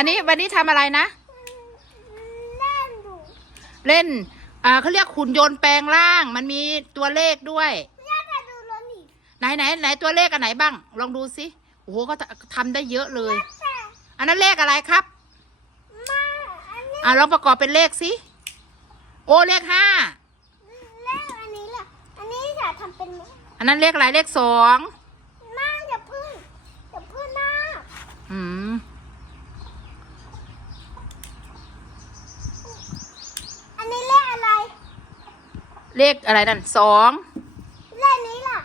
อันนี้วันนี้ทำอะไรนะ เล่นอยู่เล่น อ่าเขาเรียกหุ่นยนต์แปลงร่าง มันมีตัวเลขด้วย ย่าจะดูรถอีกไหนไหนไหนตัวเลขอันไหนบ้าง ลองดูสิโอ้โหเขาทำได้เยอะเลย แต่อันนั้นเลขอะไรครับ มาอันนี้อ่าลองประกอบเป็นเลขสิ โอ้เลขห้า เล่นอันนี้แหละอันนี้จะทำเป็นอันนั้นเลขอะไรเลขสอง หน้าอย่าพึ่งอย่าพึ่งหน้าอืม อันนี้เลขอะไร เลขอะไรนั่นสองเลขนี้ล่ะ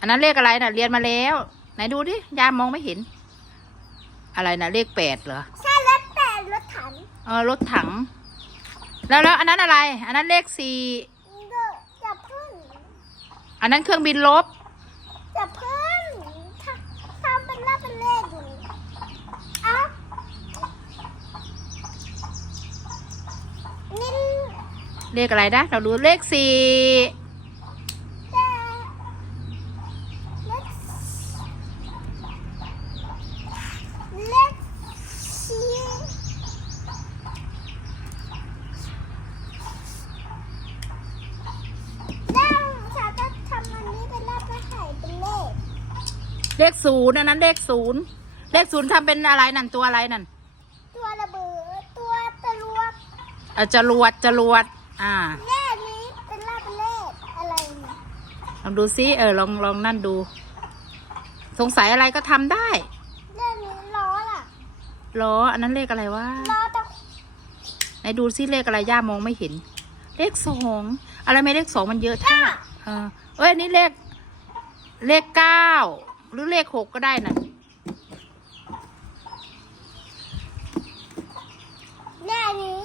อันนั้นเลขอะไรน่ะ เรียนมาแล้ว ไหนดูดิยามมองไม่เห็น อะไรนะเลขแปดเหรอใช่รถแต่รถถังเออรถถัง แล้วแล้วอันนั้นอะไร อันนั้นเลขสี่เดอะอย่าพึ่งอันนั้นเครื่องบินลบ อย่าพึ่งทำทำเป็นเลขเป็นเลขอยู่เอ้านี่ เลขอะไรนะ เราดูเลขสี่แต่เลขเลขสี่แล้วฉันจะทำอันนี้เป็นเลขไปไข่เป็นเลขเลขศูนย์อันนั้นเลขศูนย์เลขศูนย์ทำเป็นอะไรนั่นตัวอะไรนั่น ตัวระเบิดตัวตะลวดเออจรวดจรวด อ่าเลขนี้เป็นเลขเป็นเลขอะไรเนี่ยลองดูซิเออลองลองนั่นดู สงสัยอะไรก็ทำได้เลขนี้ล้อล่ะล้ออันนั้นเลขอะไรวะล้อตะไหนดูซิเลขอะไรย่ามองไม่เห็น เลขสองอะไรไม่เลขสองมันเยอะท่าเออเอ้ยอันนี่เลข เลขเก้าหรือเลขหกก็ได้น่ะ เลขนี้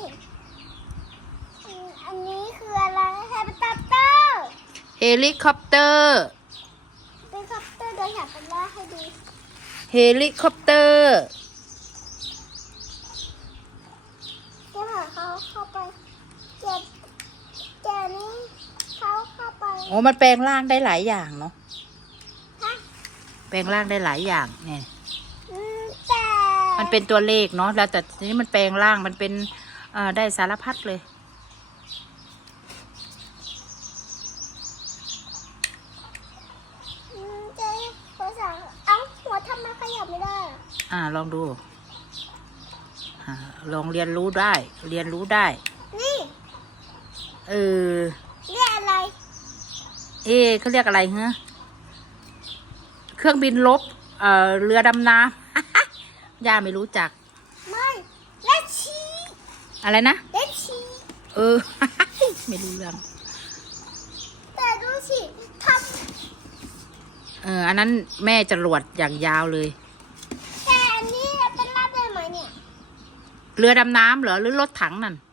อืมอันนี้คืออะไรเฮลิคอปเตอร์ เฮลิคอปเตอร์เฮลิคอปเตอร์โดยอยากเป็นเลขให้ดูเฮลิคอปเตอร์เดี๋ยวหาเขาเข้าไปเจ็บเจ็บนี้เขาเข้าไปโอ้มันแปลงร่างได้หลายอย่างเนาะ ฮะแปลงร่างได้หลายอย่างเนี่ย อืมแต่มันเป็นตัวเลขเนาะ แล้วแต่ทีนี้มันแปลงร่างมันเป็นเอ่อได้สารพัดเลย อืมเจ๊ภาษาเอ้าหัวทำไม ขยับไม่ได้อะอ่าลองดูอ่าลองเรียนรู้ได้ เรียนรู้ได้ นี่เออ เรียกอะไร เอ๊ะเขาเรียกอะไรฮะเครื่องบินลบ เอ่อ เรือดำน้ำ ย่าไม่รู้จัก ไม่เลขชีอะไรนะเลขชีเออ ไม่รู้เรื่องแต่ดูสิท เออ อันนั้นแม่จรวดอย่างยาวเลยำแต่อันนี้เป็นลาบได้ไหมเนี่ย เรือดำน้ำเหรอหรือรถถังนั่นเ